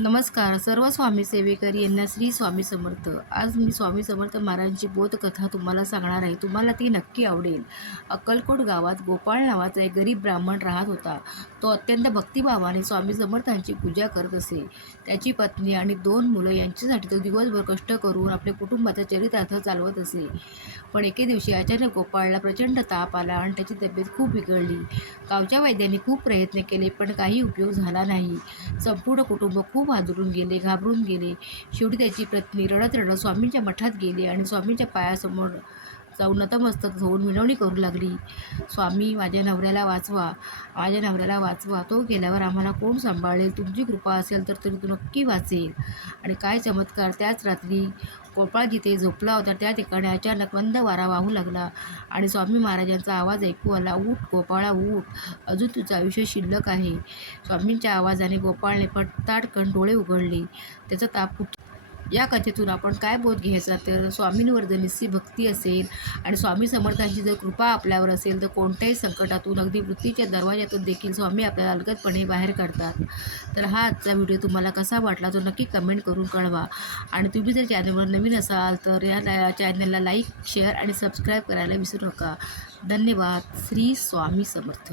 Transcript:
नमस्कार सर्व स्वामी सेवेकरी यांना श्री स्वामी समर्थ. आज मी स्वामी समर्थ महाराजांची बोधकथा तुम्हाला सांगणार आहे. तुम्हाला ती नक्की आवडेल. अक्कलकोट गावात गोपाळ नावाचा एक गरीब ब्राह्मण राहत होता. तो अत्यंत भक्तिभावाने स्वामी समर्थांची पूजा करत असे. त्याची पत्नी आणि 2 मुलं यांच्यासाठी तो दिवसभर कष्ट करून आपल्या कुटुंबाचा चरितार्थ चालवत असे. पण एके दिवशी अचानक गोपाळला प्रचंड ताप आला आणि त्याची तब्येत खूप बिघडली. गावच्या वैद्यांनी खूप प्रयत्न केले पण काही उपयोग झाला नाही. संपूर्ण कुटुंब खूप हादरून गेले, घाबरून गेले. शेवटी त्याची पत्नी रडत रडत स्वामींच्या मठात गेली आणि स्वामींच्या पायासमोर जाऊन नतमस्तक होऊन विनवणी करू लागली. स्वामी, माझ्या नवऱ्याला वाचवा, माझ्या नवऱ्याला वाचवा. तो गेल्यावर आम्हाला कोण सांभाळेल? तुमची कृपा असेल तर तरी तो नक्की वाचेल. आणि काय चमत्कार, त्याच रात्री गोपाळ जिथे झोपला होता त्या ठिकाणी अचानक मंद वारा वाहू लागला आणि स्वामी महाराजांचा आवाज ऐकू आला, उठ गोपाळा उठ, अजून तुझं आयुष्य शिल्लक आहे. स्वामींच्या आवाजाने गोपाळने ताडकन डोळे उघडले. त्याचा ताप या कथेतून आपण काय बोध घ्यायचा तर स्वामींवर जर निस्सी भक्ती असेल आणि स्वामी समर्थांची जर कृपा आपल्यावर असेल तर कोणत्याही संकटातून, अगदी मृत्यूच्या दरवाज्यातून देखील स्वामी आपल्याला अलगदपणे बाहेर काढतात. तर हा आजचा व्हिडिओ तुम्हाला कसा वाटला तो नक्की कमेंट करून कळवा. आणि तुम्ही जर चॅनलवर नवीन असाल तर या चॅनलला लाईक, शेअर आणि सबस्क्राईब करायला विसरू नका. धन्यवाद. श्री स्वामी समर्थ.